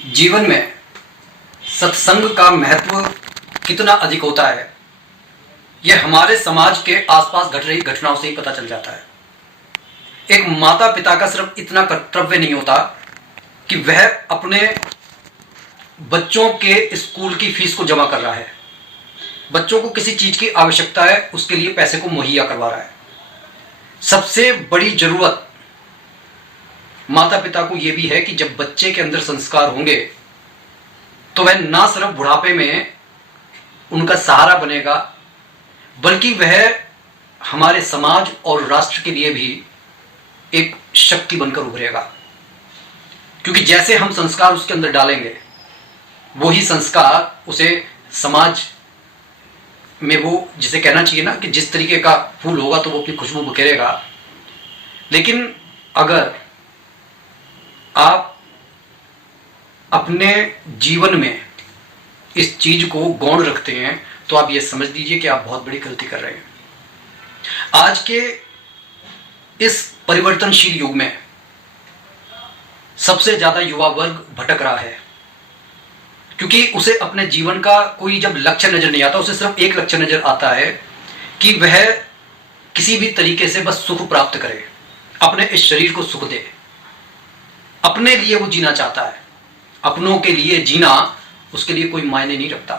जीवन में सत्संग का महत्व कितना अधिक होता है, यह हमारे समाज के आसपास घट रही घटनाओं से ही पता चल जाता है। एक माता पिता का सिर्फ इतना कर्तव्य नहीं होता कि वह अपने बच्चों के स्कूल की फीस को जमा कर रहा है, बच्चों को किसी चीज की आवश्यकता है, उसके लिए पैसे को मुहैया करवा रहा है। सबसे बड़ी जरूरत माता पिता को यह भी है कि जब बच्चे के अंदर संस्कार होंगे तो वह ना सिर्फ बुढ़ापे में उनका सहारा बनेगा, बल्कि वह हमारे समाज और राष्ट्र के लिए भी एक शक्ति बनकर उभरेगा। क्योंकि जैसे हम संस्कार उसके अंदर डालेंगे, वही संस्कार उसे समाज में, वो जिसे कहना चाहिए ना कि जिस तरीके का फूल होगा तो वो अपनी खुशबू बिखेरेगा। लेकिन अगर आप अपने जीवन में इस चीज को गौण रखते हैं तो आप ये समझ लीजिए कि आप बहुत बड़ी गलती कर रहे हैं। आज के इस परिवर्तनशील युग में सबसे ज्यादा युवा वर्ग भटक रहा है, क्योंकि उसे अपने जीवन का कोई जब लक्ष्य नजर नहीं आता, उसे सिर्फ एक लक्ष्य नजर आता है कि वह किसी भी तरीके से बस सुख प्राप्त करे, अपने इस शरीर को सुख दे। अपने लिए वो जीना चाहता है, अपनों के लिए जीना उसके लिए कोई मायने नहीं रखता,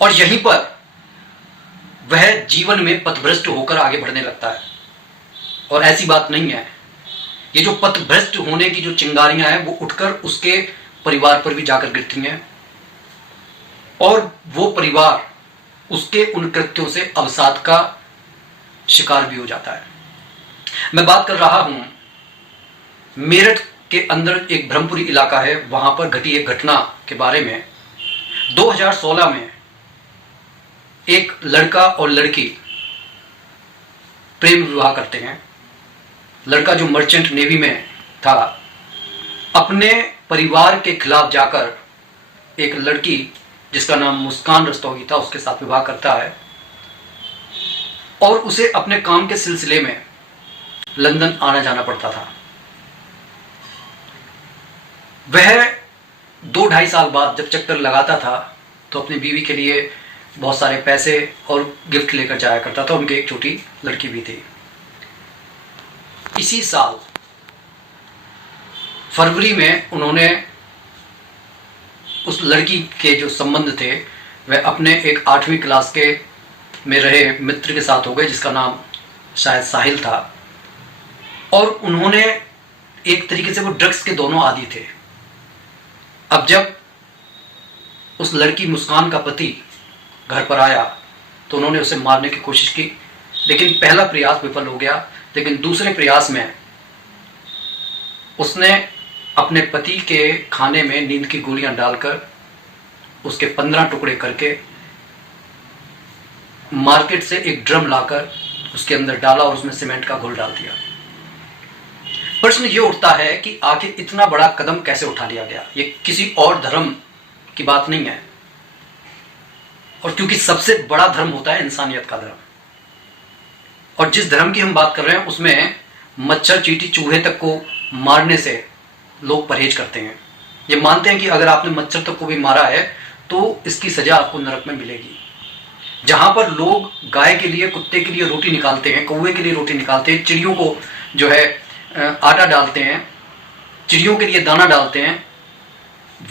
और यहीं पर वह जीवन में पथभ्रष्ट होकर आगे बढ़ने लगता है। और ऐसी बात नहीं है, ये जो पथभ्रष्ट होने की जो चिंगारियां हैं वो उठकर उसके परिवार पर भी जाकर गिरती हैं, और वो परिवार उसके उन कृत्यों से अवसाद का शिकार भी हो जाता है। मैं बात कर रहा हूं मेरठ के अंदर एक ब्रह्मपुरी इलाका है, वहां पर घटी एक घटना के बारे में। 2016 में एक लड़का और लड़की प्रेम विवाह करते हैं। लड़का जो मर्चेंट नेवी में था, अपने परिवार के खिलाफ जाकर एक लड़की जिसका नाम मुस्कान रस्तोगी था उसके साथ विवाह करता है, और उसे अपने काम के सिलसिले में लंदन आना जाना पड़ता था। वह 2-2.5 साल बाद जब चक्कर लगाता था तो अपनी बीवी के लिए बहुत सारे पैसे और गिफ्ट लेकर जाया करता था। उनकी एक छोटी लड़की भी थी। इसी साल फरवरी में उन्होंने उस लड़की के जो संबंध थे वह अपने एक 8वीं क्लास के में रहे मित्र के साथ हो गए, जिसका नाम शायद साहिल था। और उन्होंने एक तरीके से, वो ड्रग्स के दोनों आदी थे। अब जब उस लड़की मुस्कान का पति घर पर आया तो उन्होंने उसे मारने की कोशिश की, लेकिन पहला प्रयास विफल हो गया। लेकिन दूसरे प्रयास में उसने अपने पति के खाने में नींद की गोलियां डालकर उसके 15 टुकड़े करके मार्केट से एक ड्रम लाकर उसके अंदर डाला और उसमें सीमेंट का घोल डाल दिया। प्रश्न ये उठता है कि आखिर इतना बड़ा कदम कैसे उठा लिया गया। ये किसी और धर्म की बात नहीं है, और क्योंकि सबसे बड़ा धर्म होता है इंसानियत का धर्म, और जिस धर्म की हम बात कर रहे हैं उसमें मच्छर चींटी चूहे तक को मारने से लोग परहेज करते हैं। ये मानते हैं कि अगर आपने मच्छर तक को भी मारा है तो इसकी सजा आपको नरक में मिलेगी। जहां पर लोग गाय के लिए, कुत्ते के लिए रोटी निकालते हैं, कौवे के लिए रोटी निकालते हैं, चिड़ियों को जो है आटा डालते हैं, चिड़ियों के लिए दाना डालते हैं,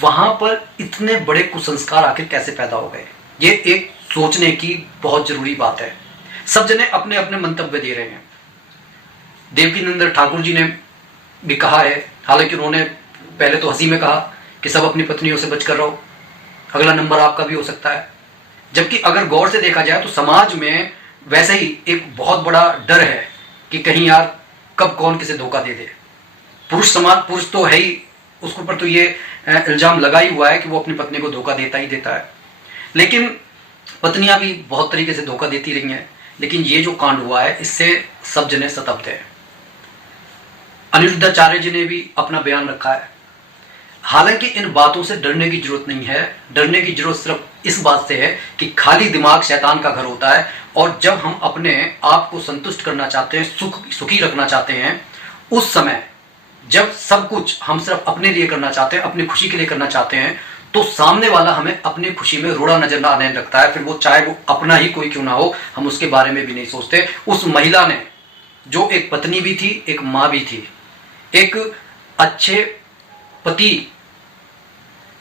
वहां पर इतने बड़े कुसंस्कार आखिर कैसे पैदा हो गए? ये एक सोचने की बहुत जरूरी बात है। सब जने अपने अपने मंतव्य दे रहे हैं। देवकीनंदन ठाकुर जी ने भी कहा है, हालांकि उन्होंने पहले तो हंसी में कहा कि सब अपनी पत्नियों से बचकर रहो, अगला नंबर आपका भी हो सकता है। जबकि अगर गौर से देखा जाए तो समाज में वैसे ही एक बहुत बड़ा डर है कि कहीं यार कब कौन किसे धोखा दे दे। पुरुष तो है ही, उसके ऊपर तो ये इल्जाम लगा ही हुआ है कि वो अपनी पत्नी को धोखा देता ही देता है। लेकिन पत्नियां भी बहुत तरीके से धोखा देती रही हैं। लेकिन ये जो कांड हुआ है इससे सब जने सतर्क हैं। अनिरुद्धाचार्य जी ने भी अपना बयान रखा है। हालांकि इन बातों से डरने की जरूरत नहीं है। डरने की जरूरत सिर्फ इस बात से है कि खाली दिमाग शैतान का घर होता है, और जब हम अपने आप को संतुष्ट करना चाहते हैं, सुखी रखना चाहते हैं, उस समय जब सब कुछ हम सिर्फ अपने लिए करना चाहते हैं, अपनी खुशी के लिए करना चाहते हैं, तो सामने वाला हमें अपनी खुशी में रोड़ा नजर ना आने लगता है। फिर वो चाहे वो अपना ही कोई क्यों ना हो, हम उसके बारे में भी नहीं सोचते। उस महिला ने, जो एक पत्नी भी थी, एक मां भी थी, एक अच्छे पति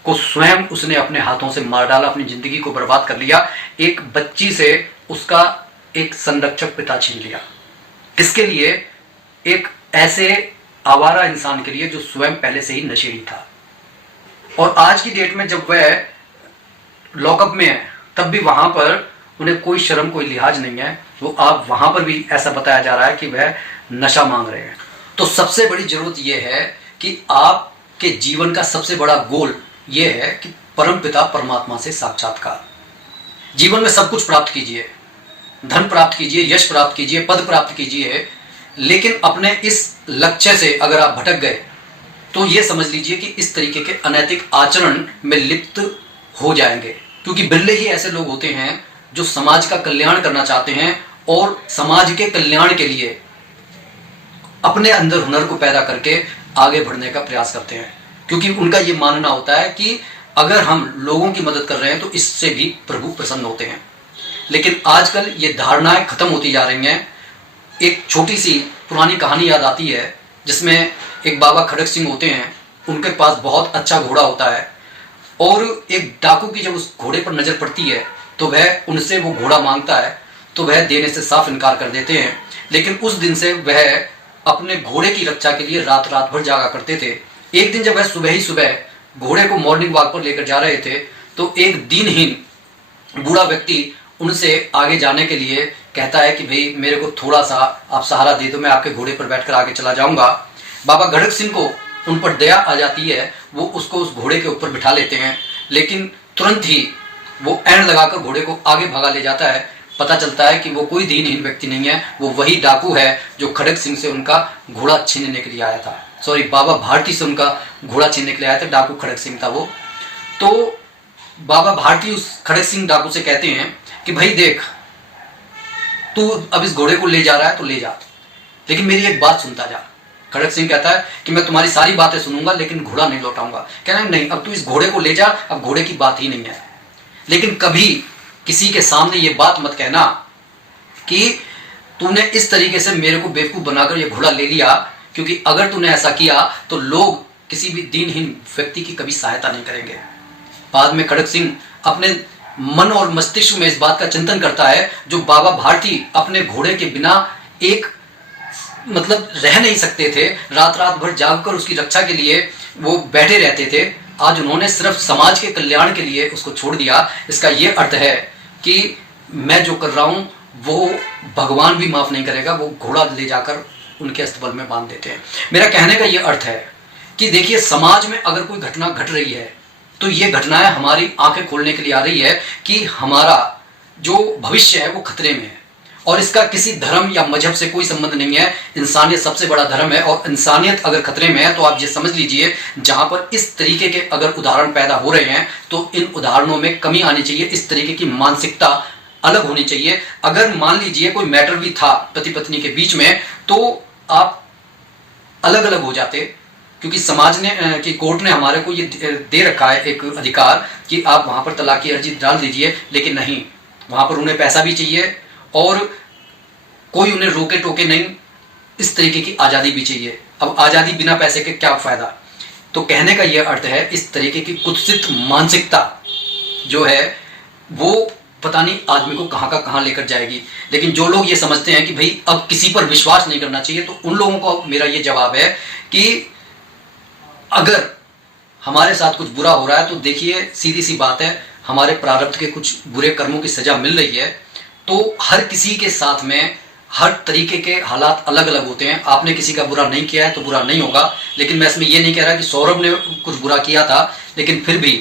को स्वयं उसने अपने हाथों से मार डाला, अपनी जिंदगी को बर्बाद कर लिया। एक बच्ची से उसका एक संरक्षक पिता छीन लिया। किसके लिए? एक ऐसे आवारा इंसान के लिए जो स्वयं पहले से ही नशेड़ी था। और आज की डेट में जब वह लॉकअप में है, तब भी वहां पर उन्हें कोई शर्म, कोई लिहाज नहीं है। वो आप वहां पर भी ऐसा बताया जा रहा है कि वह नशा मांग रहे हैं। तो सबसे बड़ी जरूरत यह है कि आपके जीवन का सबसे बड़ा गोल यह है कि परम पिता परमात्मा से साक्षात्कार। जीवन में सब कुछ प्राप्त कीजिए, धन प्राप्त कीजिए, यश प्राप्त कीजिए, पद प्राप्त कीजिए, लेकिन अपने इस लक्ष्य से अगर आप भटक गए तो ये समझ लीजिए कि इस तरीके के अनैतिक आचरण में लिप्त हो जाएंगे। क्योंकि बिरले ही ऐसे लोग होते हैं जो समाज का कल्याण करना चाहते हैं और समाज के कल्याण के लिए अपने अंदर हुनर को पैदा करके आगे बढ़ने का प्रयास करते हैं। क्योंकि उनका ये मानना होता है कि अगर हम लोगों की मदद कर रहे हैं तो इससे भी प्रभु प्रसन्न होते हैं। लेकिन आजकल ये धारणाएं खत्म होती जा रही हैं। एक छोटी सी पुरानी कहानी याद आती है जिसमें एक बाबा खड़क सिंह होते हैं, उनके पास बहुत अच्छा घोड़ा होता है और एक डाकू की जब उस घोड़े पर नजर पड़ती है तो वह उनसे वो घोड़ा मांगता है, तो वह देने से साफ इनकार कर देते हैं। लेकिन उस दिन से वह अपने घोड़े की रक्षा के लिए रात रात भर जागा करते थे। एक दिन जब वह सुबह ही सुबह घोड़े को मॉर्निंग वॉक पर लेकर जा रहे थे तो एक दिनहीन बूढ़ा व्यक्ति उनसे आगे जाने के लिए कहता है कि भाई मेरे को थोड़ा सा आप सहारा दे दो, मैं आपके घोड़े पर बैठकर आगे चला जाऊंगा। बाबा खड़क सिंह को उन पर दया आ जाती है, वो उसको उस घोड़े के ऊपर बिठा लेते हैं। लेकिन तुरंत ही वो एंड लगाकर घोड़े को आगे भगा ले जाता है। पता चलता है कि वो कोई दीनहीन व्यक्ति नहीं है, वो वही डाकू है जो खड़क सिंह से उनका घोड़ा छीनने के लिए आया था। सॉरी, बाबा भारती से उनका घोड़ा छीनने के लिए आया था, डाकू खड़क सिंह था वो। तो बाबा भारती उस खड़क सिंह डाकू से कहते हैं कि भाई देख, तू अब इस घोड़े को ले जा रहा है तो ले जा, लेकिन मेरी एक बात सुनता जा। खड़क सिंह कहता है कि मैं तुम्हारी सारी बातें सुनूंगा लेकिन घोड़ा नहीं लौटाऊंगा। कहना है नहीं, अब तू इस घोड़े को ले जा, अब घोड़े की बात ही नहीं है। लेकिन कभी किसी के सामने ये बात मत कहना कि तूने इस तरीके से मेरे को बेवकूफ बनाकर ये घोड़ा ले लिया, क्योंकि अगर तूने ऐसा किया तो लोग किसी भी दीनहीन व्यक्ति की कभी सहायता नहीं करेंगे। बाद में खड़क सिंह अपने मन और मस्तिष्क में इस बात का चिंतन करता है, जो बाबा भारती अपने घोड़े के बिना एक मतलब रह नहीं सकते थे, रात रात भर जागकर उसकी रक्षा के लिए वो बैठे रहते थे, आज उन्होंने सिर्फ समाज के कल्याण के लिए उसको छोड़ दिया। इसका ये अर्थ है कि मैं जो कर रहा हूं वो भगवान भी माफ नहीं करेगा। वो घोड़ा ले जाकर उनके अस्तबल में बांध देते हैं। मेरा कहने का ये अर्थ है कि देखिए, समाज में अगर कोई घटना घट रही है तो ये घटनाएं हमारी आंखें खोलने के लिए आ रही है कि हमारा जो भविष्य है वो खतरे में है। और इसका किसी धर्म या मजहब से कोई संबंध नहीं है। इंसानियत सबसे बड़ा धर्म है और इंसानियत अगर खतरे में है तो आप ये समझ लीजिए, जहां पर इस तरीके के अगर उदाहरण पैदा हो रहे हैं तो इन उदाहरणों में कमी आनी चाहिए। इस तरीके की मानसिकता अलग होनी चाहिए। अगर मान लीजिए कोई मैटर भी था पति पत्नी के बीच में तो आप अलग अलग हो जाते, क्योंकि समाज ने कि कोर्ट ने हमारे को ये दे रखा है एक अधिकार कि आप वहां पर तलाक की अर्जी डाल दीजिए। लेकिन नहीं, वहां पर उन्हें पैसा भी चाहिए और कोई उन्हें रोके टोके नहीं, इस तरीके की आज़ादी भी चाहिए। अब आज़ादी बिना पैसे के क्या फायदा। तो कहने का यह अर्थ है, इस तरीके की कुत्सित मानसिकता जो है वो पता नहीं आदमी को कहां का कहां लेकर जाएगी। लेकिन जो लोग ये समझते हैं कि भाई अब किसी पर विश्वास नहीं करना चाहिए, तो उन लोगों को मेरा ये जवाब है कि अगर हमारे साथ कुछ बुरा हो रहा है तो देखिए, सीधी सी बात है, हमारे प्रारब्ध के कुछ बुरे कर्मों की सजा मिल रही है। तो हर किसी के साथ में हर तरीके के हालात अलग अलग होते हैं। आपने किसी का बुरा नहीं किया है तो बुरा नहीं होगा। लेकिन मैं इसमें यह नहीं कह रहा कि सौरभ ने कुछ बुरा किया था, लेकिन फिर भी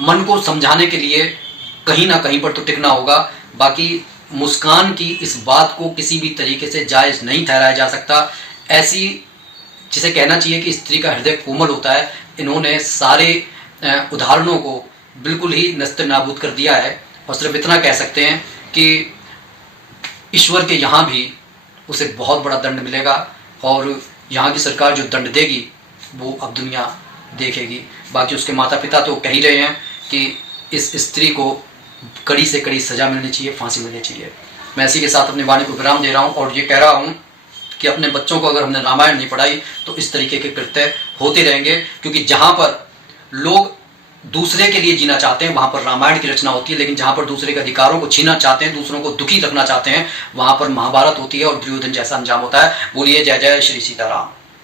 मन को समझाने के लिए कहीं ना कहीं पर तो टिकना होगा। बाकी मुस्कान की इस बात को किसी भी तरीके से जायज नहीं ठहराया जा सकता। ऐसी जिसे कहना चाहिए कि स्त्री का हृदय कोमल होता है, इन्होंने सारे उदाहरणों को बिल्कुल ही नस्ते नाबूद कर दिया है। और सिर्फ इतना कह सकते हैं कि ईश्वर के यहाँ भी उसे बहुत बड़ा दंड मिलेगा और यहाँ की सरकार जो दंड देगी वो अब दुनिया देखेगी। बाकी उसके माता पिता तो कह ही रहे हैं कि इस स्त्री को कड़ी से कड़ी सजा मिलनी चाहिए, फांसी मिलनी चाहिए। मैं इसी के साथ अपनी वाणी को विराम दे रहा हूँ और ये कह रहा हूँ कि अपने बच्चों को अगर हमने रामायण नहीं पढ़ाई तो इस तरीके के कृत्य होते रहेंगे, क्योंकि जहाँ पर लोग दूसरे के लिए जीना चाहते हैं वहाँ पर रामायण की रचना होती है, लेकिन जहाँ पर दूसरे के अधिकारों को छीनना चाहते हैं, दूसरों को दुखी रखना चाहते हैं, वहाँ पर महाभारत होती है और दुर्योधन जैसा अंजाम होता है। बोलिए जय जय श्री सीताराम।